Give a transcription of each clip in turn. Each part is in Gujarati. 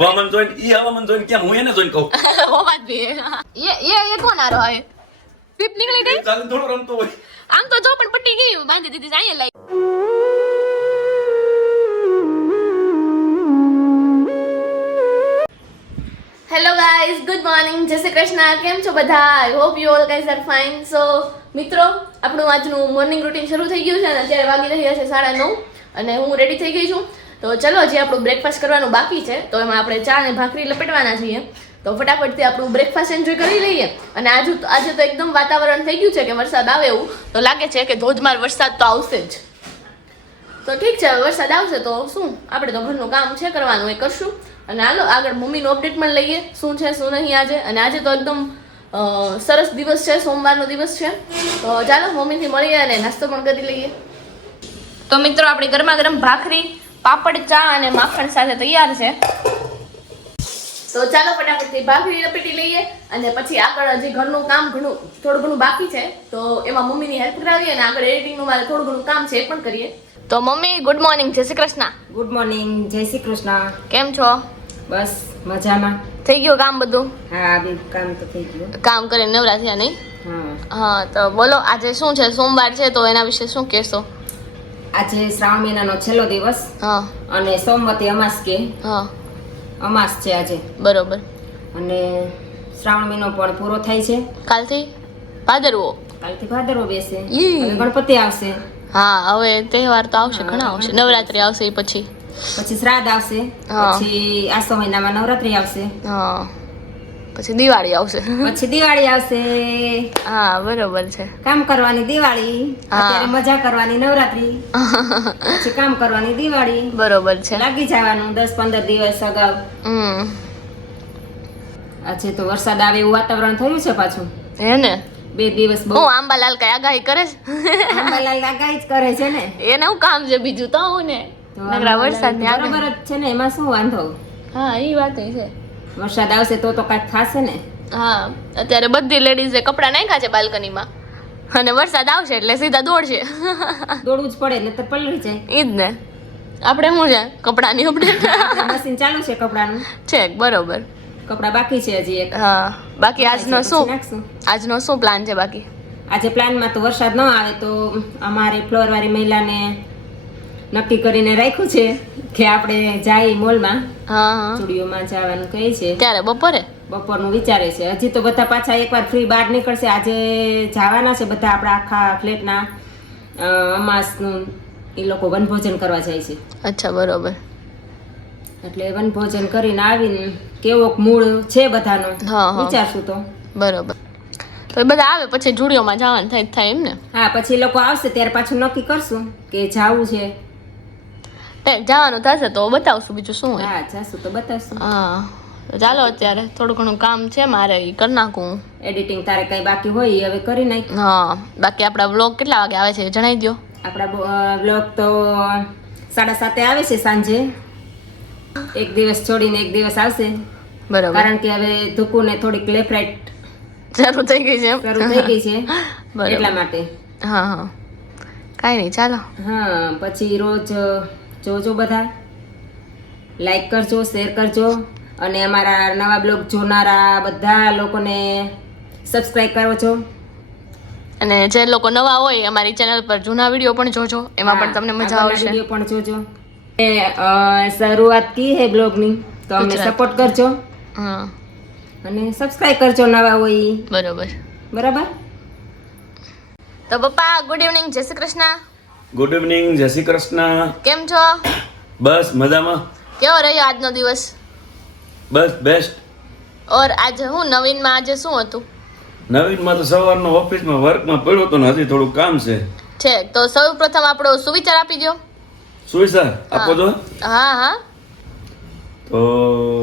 હવામાન જોઈને ઈ હવામાન જોઈને કેમ હું એને જોઈને કહું वो बात भी है ये कौन आ रहा है पीप निकली गई ચાલ થોડો રમતો હોય આમ તો જો પણ પટ્ટી ગઈ બાંધી દીધી જાય લઈ હેલો ગાઈઝ ગુડ મોર્નિંગ જય શ્રી કૃષ્ણ કેમ છો બધા I hope you all guys are fine સો મિત્રો આપણું આજનું મોર્નિંગ રૂટીન શરૂ થઈ ગયું છે અને અત્યારે વાગી રહ્યા છે 9:30 અને હું રેડી થઈ ગઈ છું તો ચલો હજી આપણું બ્રેકફાસ્ટ કરવાનું બાકી છે તો એમાં આપણે ચા અને ભાખરી લપેટવાના છીએ તો ફટાફટથી આપણું બ્રેકફાસ્ટ એન્જોય કરી લઈએ અને આજે તો એકદમ વાતાવરણ થઈ ગયું છે કે વરસાદ આવે એવું તો લાગે છે કે ધોધમાર વરસાદ તો આવશે જ તો ઠીક છે વરસાદ આવશે તો શું આપણે તો ઘરનું કામ છે કરવાનું એ કરશું અને હાલો આગળ મમ્મીનું અપડેટ પણ લઈએ શું છે શું નહીં આજે અને આજે તો એકદમ સરસ દિવસ છે સોમવારનો દિવસ છે તો ચાલો મમ્મીથી મળીએ અને નાસ્તો પણ કરી લઈએ તો મિત્રો આપણી ગરમા ગરમ ભાખરી પાપડ ચા અને માખણ સાથે તૈયાર છે તો ચાલો ફટાફટથી ભાખરી લપેટી લઈએ અને પછી આગળ હજી ઘરનું કામ થોડું ઘણું બાકી છે તો એમાં મમ્મીની હેલ્પ કરાવીએ અને આગળ એડિટિંગનું મારે થોડું ઘણું કામ છે એ પણ કરીએ તો મમ્મી ગુડ મોર્નિંગ જય શ્રી કૃષ્ણ ગુડ મોર્નિંગ જય શ્રી કૃષ્ણ કેમ છો બસ મજામાં થઈ ગયું કામ બધું હા બી કામ તો થઈ ગયું કામ કરીને નવરા થયા નહીં હા હા તો બોલો આજે શું છે સોમવાર છે તો એના વિશે શું કહેશો આજે શ્રાવણ મહિનાનો છેલ્લો દિવસ હા અને સોમવતી અમાસ કે હા અમાસ છે આજે બરોબર અને શ્રાવણ મહિનો પણ પૂરો થાય છે કાલથી ભાદરવો કાલથી ભાદરવો બેસે ઈ. અને ગણપતિ આવશે હા હવે તહેવાર તો આવશે ઘણા આવશે નવરાત્રી આવશે એ પછી પછી શ્રાદ્ધ આવશે હા. પછી આસો મહિનામાં નવરાત્રી આવશે હા પછી દિવાળી આવશે પછી દિવાળી આવશે હા બરોબર છે કામ કરવાની દિવાળી હા. અત્યારે મજા કરવાની નવરાત્રી પછી કામ કરવાની દિવાળી બરોબર છે લાગી જવાનું 10-15 દિવસ અગાઉ હમ આજે તો વરસાદ આવે એવું વાતાવરણ થયું છે પાછું હે ને 2 દિવસ બહુ હું આંબાલાલ કઈ આગાહી કરે છે આંબાલાલ આગાહી જ કરે છે ને એને હું કામ છે બીજું તો હું ને તો નકરા વરસાદ ની બરાબર આગાહી જ છે ને એમાં શું વાંધો હા એ વાત છે વરસાદ આવશે તો કાંઈક થશે ને હા અત્યારે બધી લેડીઝે કપડાં નાખ્યા છે બાલ્કનીમાં અને વરસાદ આવશે એટલે સીધા દોડશે દોડવું જ પડે ને તો પલળી જાય ઈ જ ને આપણે શું છે કપડાની અપડેટ મશીન ચાલુ છે કપડાનું છે બરોબર કપડા બાકી છે હજી એક હા બાકી આજનો પછી શું નાખશું. આજનો શું પ્લાન છે બાકી આજે પ્લાનમાં તો વરસાદ ન આવે તો અમારે ફ્લોર વાળી મહિલાને નક્કી કરીને રાખ્યું છે કે આપણે જાય મોલમાં હા હા સ્ટુડિયોમાં જવાનું કહે છે ત્યારે બપોરે બપોરનું વિચારે છે હજી તો બધા પાછા એકવાર ફ્રી બહાર નીકળશે આજે જવાના છે બધા આપણા આખા ફ્લેટના અમાસનું એ લોકો વનભોજન કરવા જાય છે અચ્છા બરોબર એટલે વનભોજન કરીને આવીને કેવોક મૂળ છે બધાનો હા, હા. વિચારશું તો બરોબર તો એ બધા આવે પછી જુડિયોમાં જવાનું થાય એમ ને હા પછી એ લોકો આવશે ત્યારે પાછું નક્કી કરશું કે જાવું છે જવાનું થશે તો બતાવશું બીજું શું હોય હા જાશું તો બતાવશું હા તો ચાલો અત્યારે થોડું ઘણું કામ છે મારે એ કરી નાખું એડિટિંગ તારે કઈ બાકી હોય એ હવે કરી નાખ હા બાકી આપણા વ્લોગ કેટલા વાગે આવે છે જણાવી દો આપણા બ્લોગ તો 7:30 આવે છે સાંજે એક દિવસ છોડીને એક દિવસ આવશે બરોબર કારણ કે હવે ધુકુને થોડીક લેફ્ટ રાઈટ શરૂ થઈ ગઈ છે એમ? શરૂ થઈ ગઈ છે બરોબર. એટલા માટે હા હા કાંઈ નહીં ચાલો હા પછી રોજ જોજો બધા લાઈક કરજો શેર કરજો અને અમારા નવા બ્લોગ જોનારા બધા લોકોને સબસ્ક્રાઇબ કરો છો અને જે લોકો નવા હોય અમારી ચેનલ પર જૂના વિડીયો પણ જોજો એમાં પણ તમને મજા આવશે વિડીયો પણ જોજો શરૂઆત કી હે બ્લોગની તો અમને ગુજરાત. સપોર્ટ કરજો હા અને સબસ્ક્રાઇબ કરજો નવા હોય ઈ. બરોબર બરાબર તો પપ્પા ગુડ ઇવનિંગ જય શ્રી કૃષ્ણ ગુડ ઇવનિંગ જય શ્રી કૃષ્ણ કેમ છો બસ મજામાં કેવો રહ્યો આજનો દિવસ બસ બેસ્ટ ઓર આજે હું નવીનમાં આજે શું હતું નવીનમાં તો સવારનો ઓફિસમાં વર્કમાં પડ્યો હતો ને હજી થોડું કામ છે તો સૌ પ્રથમ આપણો સુવિચાર આપી દો સુવિચાર આપો છો હા હા તો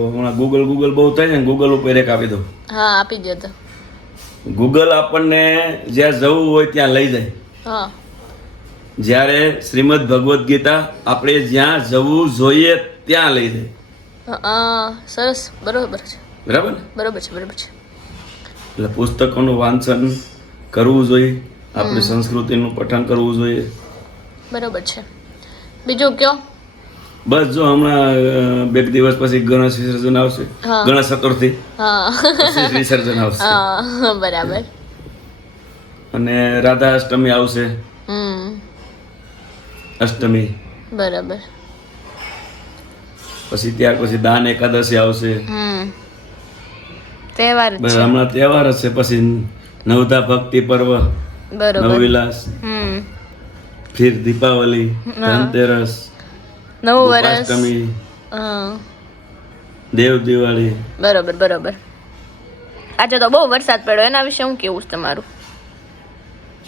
હમણાં ગૂગલ બહુ થાય છે ને ગૂગલ ઉપર એક આપી દો હા આપી દો તો ગૂગલ આપણને જ્યાં જવું હોય ત્યાં લઈ જાય હા જ્યારે શ્રીમદ ભગવદ્ ગીતા આપણે જ્યાં જવું જોઈએ ત્યાં લઈ જાય સરસ બરોબર છે બરાબર ને બરોબર છે બરોબર છે એટલે પુસ્તકોનું વાંચન કરવું જોઈએ આપણી સંસ્કૃતિનું પઠન કરવું જોઈએ બરોબર છે બીજું કયો બસ જો હમણાં બે દિવસ પછી ગણેશ વિસર્જન આવશે, હા. ગણેશ ચતુર્થી હા પછી વિસર્જન આવશે હા બરાબર. અને રાધા અષ્ટમી આવશે, અષ્ટમી બરાબર. પછી ત્યાર પછી દાન એકાદશી આવશે. તહેવાર જ બસ છે. હમણાં તહેવાર જ છે. પછી નવતા ભક્તિ પર્વ, બરોબર. નવવિલાસ, ફિર દીપાવલી, ધનતેરસ, નવું વર્ષ. ગોપાષ્ટમી, હા દેવ દિવાળી. બરોબર બરોબર. આજે તો બહુ વરસાદ પડ્યો, એના વિશે શું કેવું છે તમારું?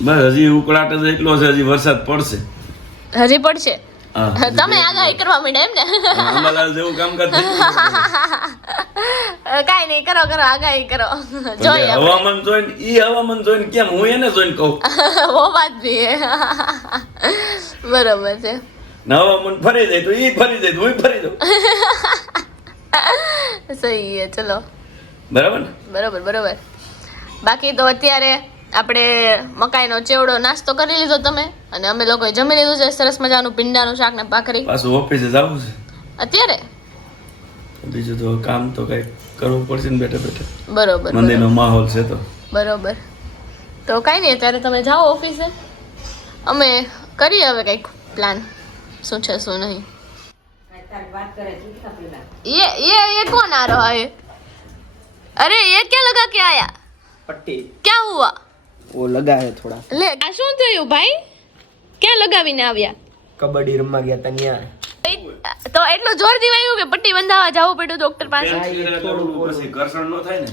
બસ હજી ઉકળાટ જ એટલો છે, હજી વરસાદ પડશે. હજી પડશે? હા, તમે આગાહી કરવા માંડ્યા એમ ને? અંબાલાલ જેવું કામકાજ થઈ ગયું. કાઈ નહીં, કરો કરો આગાહી કરો. જોઈએ આપણે. હવામાન જોઈને હવામાન જોઈને કેમ હું એને જોઈને કહું वो बात भी है. બરોબર છે. ને હવામાન ફરી જાય તો ઈ ફરી જાય તો હું ફરી જાઉં. સહી છે, ચલો. બરાબર ને? બરોબર બરોબર. બાકી તો અત્યારે આપણે મકાઈનો ચેવડો નાસ્તો કરી લીધો તમે, અને અમે લોકોએ જમી લીધું છે સરસ મજાનું ભીંડાનું શાક ને ભાખરી. પાછું ઓફિસે જવું છે. અત્યારે બીજું તો કામ તો કઈ કરવું પડશે ને બેઠા બેઠા. બરોબર મંદિરનો માહોલ છે તો. બરોબર. તો કાંઈ નહીં, અત્યારે તમે જાઓ ઓફિસે, અમે કરીએ હવે કંઈક પ્લાન, શું છે શું નહીં. ये कौन आ रहा है? अरे ये क्या लगा के आया? पट्टी क्या हुआ? वो लगा है थोड़ा. લે આ શું થયું ભાઈ? ક્યાં લગાવીને આવ્યા? કબડ્ડી રમવા ગયા તા ન્યા. તો એટલું જોર દીવાયું કે પટ્ટી બંધાવા જવું પડ્યું ડોક્ટર પાસે? પછી ઘર્ષણ ન થાય ને.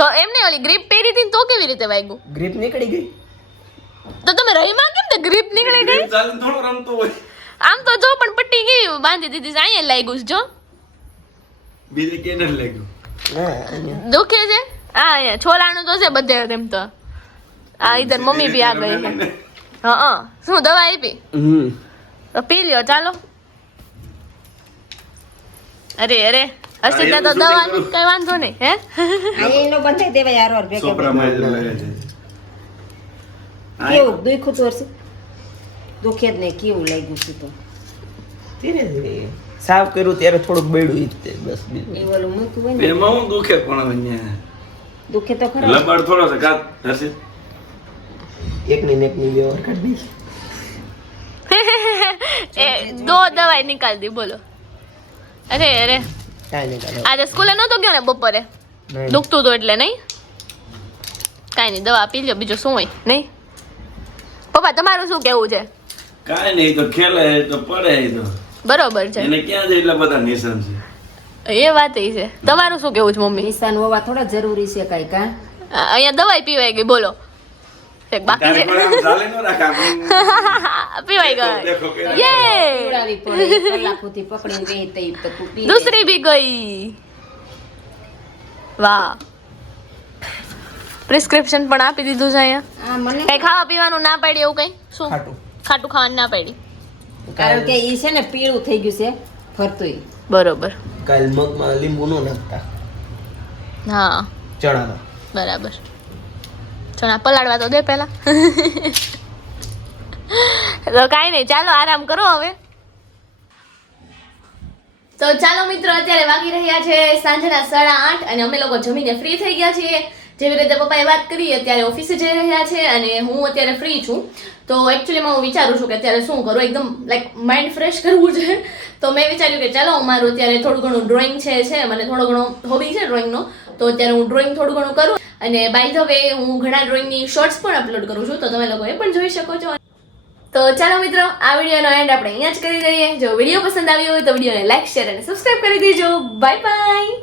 તો એમને ઓલી ગ્રીપ પહેરી હતી ને તો કેવી રીતે વાગ્યું? ગ્રીપ નીકળી ગઈ. તો તમે રહીમાં કેમ ને ગ્રીપ નીકળી ગઈ? ચાલીને થોડું રમતું હોય. આમ તો જો પણ પટ્ટી ગઈ બાંધી દીધી છે, અહીંયા લાગ્યું છે જો. બીજે ક્યાંય નથી લાગ્યું. હા અહીંયા. દુખે છે? હા અહીંયા છોલાનું તો છે બધે તેમ તો. આ ઇધર મમ્મી બી આ ગઈ છે. હા શું દવા આપી? તો પી લ્યો ચાલો. અરે અરે અર્ષિતા તો દવા કઈ વાંધો નહીં હે. એનો બંધાઈ દેવાય યાર ભેગા ચોપરામાં જ લાગે છે. કેવું દુખ્યું તો હશે? દુખે જ નહીં, કેવું લાગ્યું છે તો? ધીરે ધીરે સાફ કર્યું ત્યારે થોડુંક બળ્યું ઈ જ તે, બસ બીજું. એ ઓલું મૂક્યું હોય ને એમાં હું દુખે પણ હવે અહીંયા દુખે તો ખરા. લબાડ થોડો છે કાત હર્ષિત. એકની ને એકની વ્યવહાર કાઢી. એ દો દવાઈ નિકાલ દી બોલો. અરે અરે કાંઈ નહીં કાઢો. આજે સ્કૂલે નહોતો ગયો ને બપોરે? નહીં. દુખતું હતું એટલે નહીં? કાંઈ નહીં, દવા પી લ્યો, બીજું શું હોય નહીં. પપ્પા તમારું શું કેવું છે? કાંઈ નહીં, તો ખેલે તો પડે તો બરોબર છે, એને ક્યાં જાય એટલા બધા નિશાન છે. એ વાત એ છે. તમારું શું કેવું છે મમ્મી? નિશાન હોવા થોડા જરૂરી છે કાંઈ કા? અહીંયા દવાઈ પીવાઈ ગઈ બોલો. એક બાકી તારે છે પણ આમ ચાલે ન રાખે આપણું. પીવાઈ દેખો, ગઈ. દેખો, યે પીવડાવી પડે કલાકોથી પકડીને બેહી તઈ તો તું પી લે. दूसरी भी गई. વાહ, પ્રિસ્ક્રિપ્શન પણ આપી દીધું છે અહીંયા. આ મને કઈ ખાવા પીવાનું ના પાડી એવું કઈ? શું ખાટું. ખાટું ખાવાનું ના પાડી? કારણ કે ઈ છે ને પીળું થઈ ગયું છે ફરતુંય. બરોબર. કાલ મગમાં લીંબુ ન નાખતા, હા ચણામાં. બરાબર. ચણા પલાળવા તો દે પેલા. તો કાંઈ નહીં, ચાલો આરામ કરો હવે. તો ચાલો મિત્રો, અત્યારે વાગી રહ્યા છે સાંજના 8:30 અને અમે લોકો જમીને ફ્રી થઈ ગયા છીએ. જેવી રીતે પપ્પાએ વાત કરી, અત્યારે ઓફિસે જઈ રહ્યા છે અને હું અત્યારે ફ્રી છું. તો એકચ્યુઅલીમાં હું વિચારું છું કે અત્યારે શું કરું, એકદમ લાઈક માઇન્ડ ફ્રેશ કરવું છે. તો મેં વિચાર્યું કે ચાલો મારું અત્યારે થોડું ઘણું ડ્રોઈંગ છે મને થોડો ઘણો હોબી છે ડ્રોઈંગનો, તો અત્યારે હું ડ્રોઈંગ થોડું ઘણું કરું. અને બાય ધ વે હું ઘણા ડ્રોઈંગની શોર્ટ્સ પણ અપલોડ કરું છું, તો તમે લોકો એ પણ જોઈ શકો છો. તો ચાલો મિત્રો, આ વિડીયોનો એન્ડ આપણે અહીંયા જ કરી દઈએ. જો વિડીયો પસંદ આવ્યો હોય તો વિડીયોને લાઈક, શેર અને સબસ્ક્રાઇબ કરી દેજો. Bye bye.